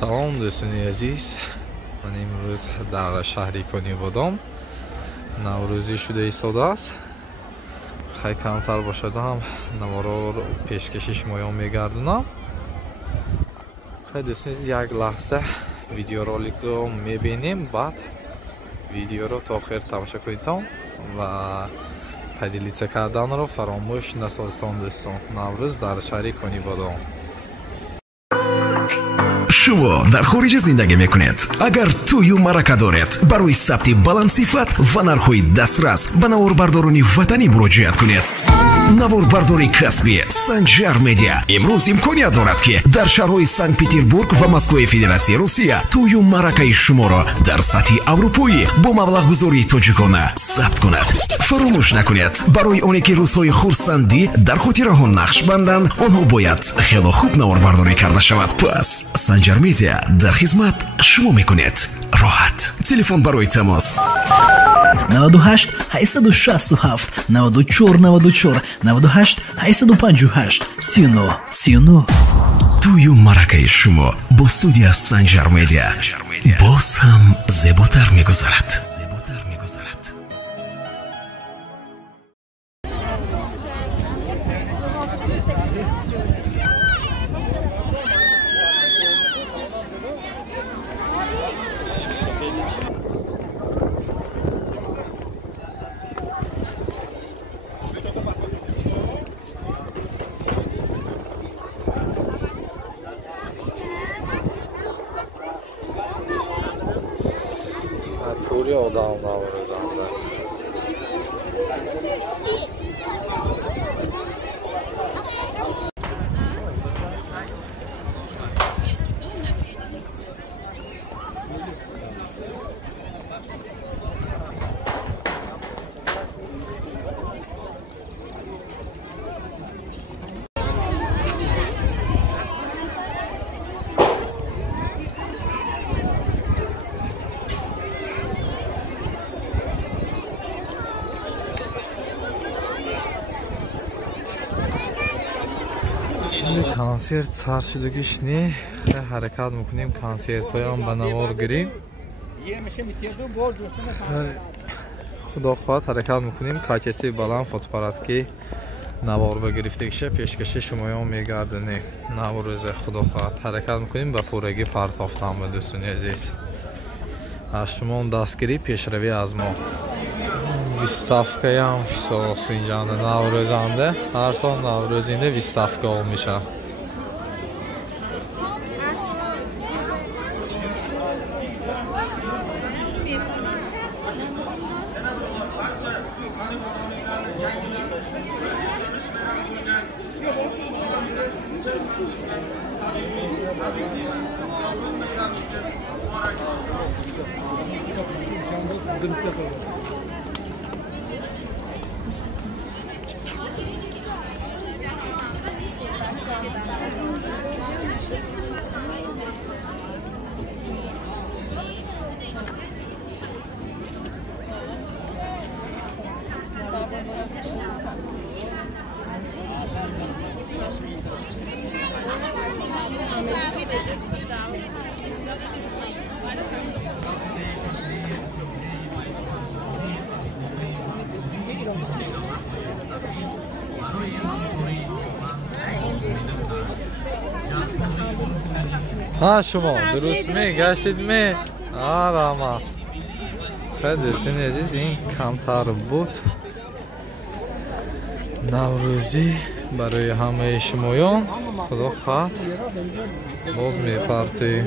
سلام دوستان عزیز، من امروز در شهر کنیبادام نوروزی شده ایستاده است. خیلی کمتر باشد هم نوارا رو پیشکشی شمایان میگردونم. خیلی دوستان عزیز، یک لحظه ویدیو رولیک رو میبینیم، بعد ویدیو رو تا آخر تماشا کنید و پدیلیچه کردن رو فراموش نسازید دوستان. نوروز در شهر کنیبادام. شما در خارج زندگی میکنید؟ اگر توی مرکه دارید، برای ثبت بلندصفت و نرخ‌های دسترس به نواربرداران وطنی مراجعت کنید. نواربرداری کسبی سنجر مدیا امروز امکانیت دارد که در شهرهای سنت پترزبورگ و مسکو فدراسیون روسیه توی مرکه شما را در سطح اروپایی با مبلغ گذاری تاجیکانه ثبت کند. فراموش نکنید برای اونی که روزهای خرسندی در خاطر آن نقش بندند، آنها باید خیلی خوب نواربرداری کرده شود. پس سنجر مدیا در خدمت شما میکنید. راحت تلفن برای تماس 98 867 94 94 98 858 39 39. توی مرکه شما با سودی از سنجر مدیا باز هم زیباتر میگذارد. پوری آدم نوارزنده. کنسرت سر شدگیش نه، حرکت میکنیم کنسرت های هم به نوار گیریم. خدا خواهد حرکت میکنیم که کسی بلند فوتوپارت که نوار بگرفته کشه پیشکشی شمایان میگردنه. نوروز خدا خواهد حرکت میکنیم به پورگی پرتافتن به دوستان عزیز. از شما دستگیری پیشروی از ما. ویستافکه هم سینجانده نوروزنده، هر سال نوروزینده ویستافکه ها میشه. ها شما درست گشتید می آراما. خیلی دوستان عزیز، این کمتر بود نوروزی برای همه شمایان. خدا خواهد باز میپرتیم.